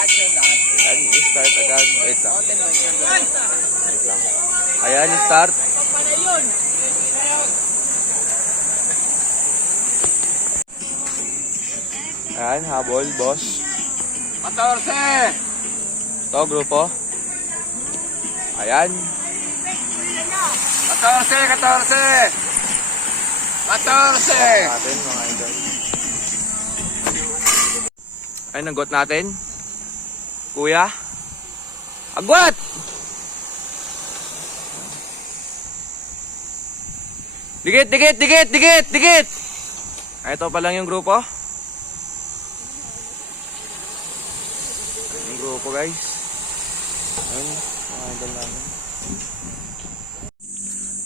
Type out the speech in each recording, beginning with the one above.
Ayan, start agad. Wait lang. Wait lang. Ayan, start. Ayan, habol, boss. 14! Ito, grupo. Ayan. 14! 14! 14! Natin, mga idol. Ayan, nagot natin. Kuya. Agwat! Dikit, dikit, dikit, dikit, dikit! Ay, ito pa lang yung grupo. Yung grupo, guys. Ayan, mga idol namin.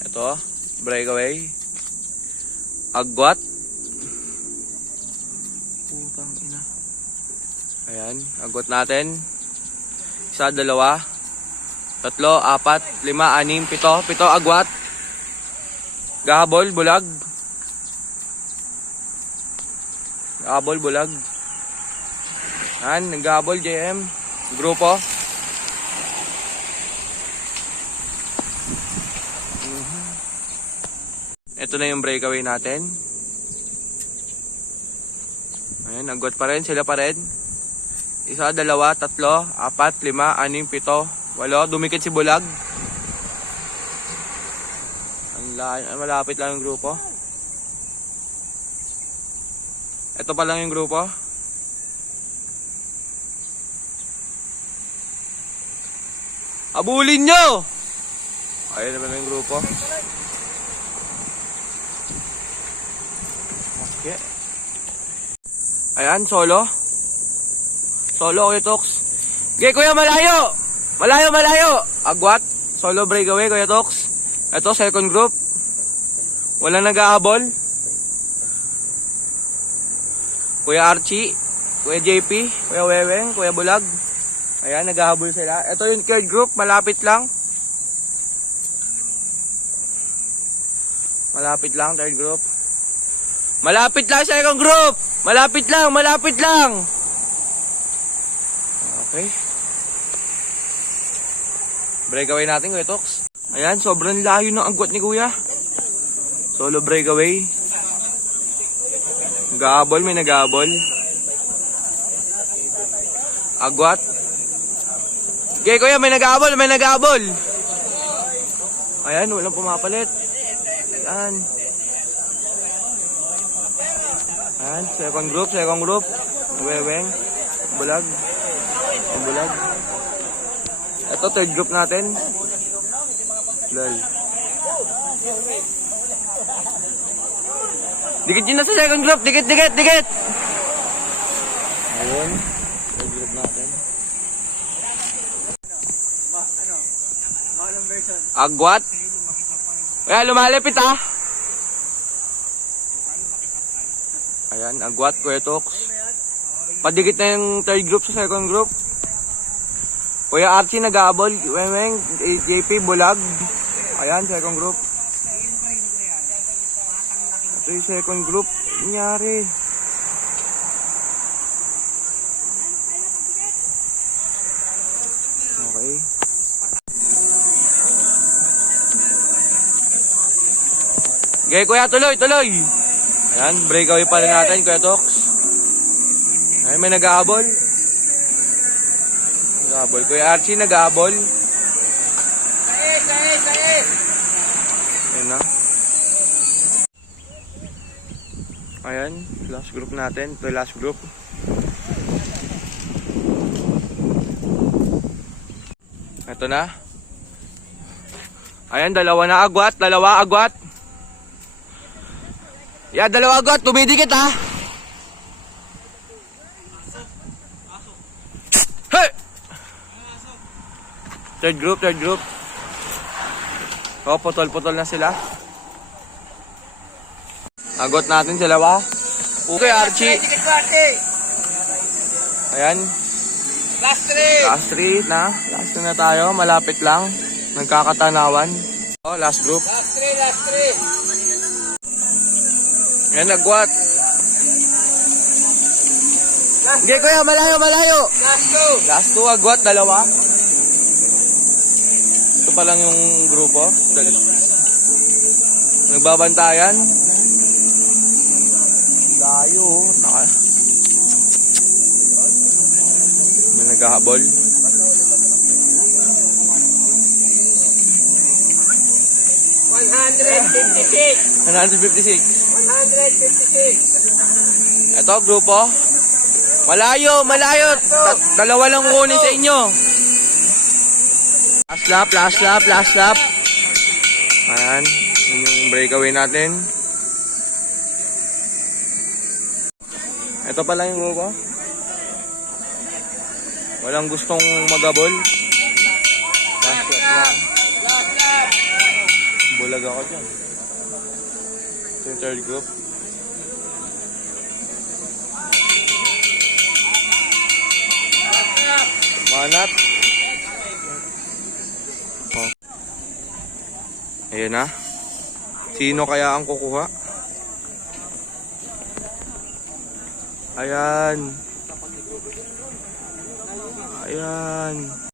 Ito, breakaway. Agwat. Putang ina. Ayan, agwat natin. Isa, dalawa, tatlo, apat, lima, anim, pito. Pito, agwat. Gahabol, bulag. Gahabol, bulag. Ayan, naggahabol, JM. Grupo. Ito na yung breakaway natin. Ayan, agwat pa rin. Sila pa rin. Isa, dalawa, tatlo, apat, lima, anim, pito, walo. Dumikit si bulag. Malapit lang yung grupo. Ito pa lang yung grupo. Abulin nyo! Ayun naman yung grupo. Okay. Ayan, solo. Solo, Kuya Tox. Okay, Kuya, malayo! Malayo, malayo! Agwat. Solo breakaway, Kuya Tox. Ito, second group. Walang nag-ahabol. Kuya Archie, Kuya JP, Kuya Weweng, Kuya Bulag. Ayan, nag-ahabol sila. Ito yung third group, malapit lang. Malapit lang, third group. Malapit lang, second group! Malapit lang, malapit lang! Okay. Breakaway natin, Kuya Tox. Ayan, sobrang layo ng agwat ni Kuya. Solo breakaway. Nag-ahabol, may nag-ahabol. Agwat. Okay, Kuya, may nag-ahabol, may nag-ahabol. Ayan, walang pumapalit. Ayan. Ayan, second group, second group. Weweng, bulag. Bulag. Ito, third group natin. Lal. Dikit yun na sa second group. Dikit, dikit, dikit. Ayun. Third group natin. Agwat. Kaya lumalapit ah. Ayan, agwat, Kuya Tox. Padikit na yung third group sa second group. Kuya Archie nag-aabol. Weweng, JP, bulag. Ayan, second group. Ito yung second group. Nangyari. Okay. Okay, Kuya, tuloy, tuloy. Ayan, breakaway pa rin natin, Kuya Tox. Ayan, may nag-aabol. Nag-aabol. Kuya Archie, nag-aabol. Ayan na. Ayan, last group natin. Ito yung last group. Ito na. Ayan, dalawa na agwat. Dalawa agwat. Yeah, dalawa agwat. Tumidikit ha. Hey! Third group, third group. Oh, putol-putol na sila. Agot natin sila ba? Okay, Archie. Ayan. Last 3. Last 3 na. Last na tayo. Malapit lang. Nagkakatanawan. Oh, last group. Last 3, last 3. Ayan, agwat. Sige kuya, malayo, malayo. Last two. Last two, agwat, dalawa. Ito pa lang yung grupo. Nagbabantayan. Layo. May naghahabol. 156. 156. Ito, grupo. Malayo, malayo. Dalawa lang kunin sa inyo. Last lap, last lap, last lap. Ayan. Yun yung breakaway natin. Ito pa lang yung grupo. Walang gustong magabol. Last lap lang. Bulag ako dyan. Ito yung third group. Manat. Oh. Ayan na. Sino kaya ang kukuha? Ayan. Ayan.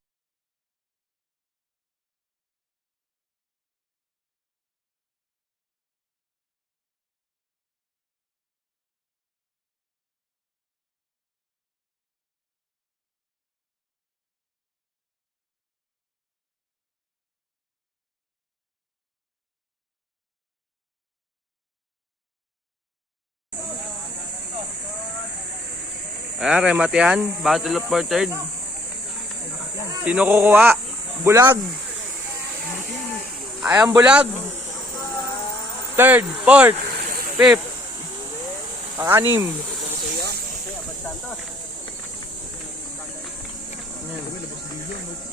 Ayan, remate yan. Battle of for third. Sino kukuha? Bulag. Ayan, bulag. Third, fourth, fifth. Pang-anim. Ayan.